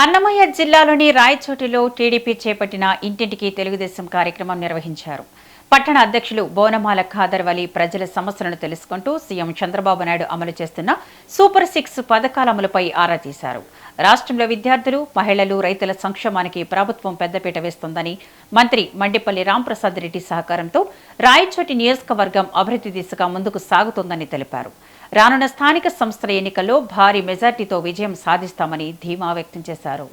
అన్నమయ్య జిల్లాలోని రాయచోటిలో టీడీపీ చేపట్టిన ఇంటింటికి తెలుగుదేశం కార్యక్రమం నిర్వహించారు. పట్టణ అధ్యక్షులు బోనమాల ఖాదర్ వలి ప్రజల సమస్యలను తెలుసుకుంటూ సీఎం చంద్రబాబు నాయుడు అమలు చేస్తున్న సూపర్ 6 పథకాల అమలుపై ఆరా తీశారు. రాష్ట్రంలో విద్యార్థులు, మహిళలు, రైతుల సంక్షేమానికి ప్రభుత్వం పెద్దపీట వేస్తోందని మంత్రి మండిపల్లి రాంప్రసాద్ రెడ్డి సహకారంతో రాయచోటి నియోజకవర్గం అభివృద్ధి దిశగా ముందుకు సాగుతోందని తెలిపారు. రానున్న స్థానిక సంస్థల ఎన్నికల్లో భారీ మెజార్టీతో విజయం సాధిస్తామని ధీమా వ్యక్తం చేశారు.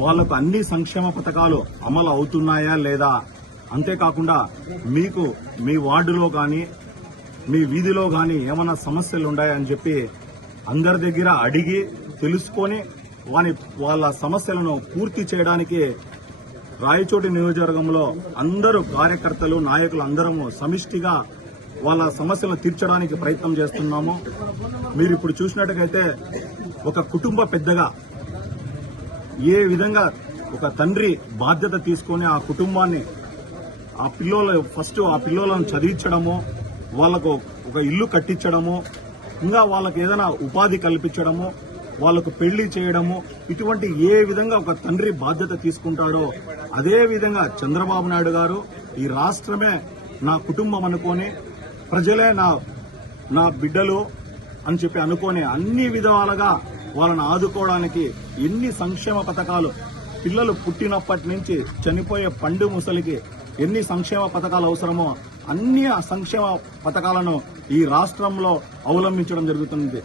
వాళ్లకు అన్ని సంక్షేమ పథకాలు అమలు అవుతున్నాయా లేదా, అంతేకాకుండా మీకు మీ వార్డులో గాని మీ వీధిలో గాని ఏమైనా సమస్యలు ఉన్నాయని చెప్పి అందరి దగ్గర అడిగి తెలుసుకొని వాళ్ళ సమస్యలను పూర్తి చేయడానికి రాయచోటి నియోజకవర్గంలో అందరూ కార్యకర్తలు, నాయకులు అందరము సమిష్టిగా వాళ్ళ సమస్యలను తీర్చడానికి ప్రయత్నం చేస్తున్నాము. మీరు ఇప్పుడు చూసినట్టుగైతే ఒక కుటుంబ పెద్దగా ఏ విధంగా ఒక తండ్రి బాధ్యత తీసుకొని ఆ కుటుంబాన్ని ఆ పిల్లలను చదివించడము, వాళ్లకు ఒక ఇల్లు కట్టించడము, ఇంకా వాళ్ళకి ఏదైనా ఉపాధి కల్పించడము, వాళ్లకు పెళ్లి చేయడము, ఇటువంటి ఏ విధంగా ఒక తండ్రి బాధ్యత తీసుకుంటారో అదే విధంగా చంద్రబాబు నాయుడు గారు ఈ రాష్ట్రమే నా కుటుంబం అనుకొని, ప్రజలే నా బిడ్డలు అని చెప్పి అనుకొని అన్ని విధాలుగా వాళ్ళని ఆదుకోవడానికి ఎన్ని సంక్షేమ పథకాలు, పిల్లలు పుట్టినప్పటి నుంచి చనిపోయే పండు ముసలికి ఎన్ని సంక్షేమ పథకాలు అవసరమో అన్ని సంక్షేమ పథకాలను ఈ రాష్ట్రంలో అవలంబించడం జరుగుతుంది.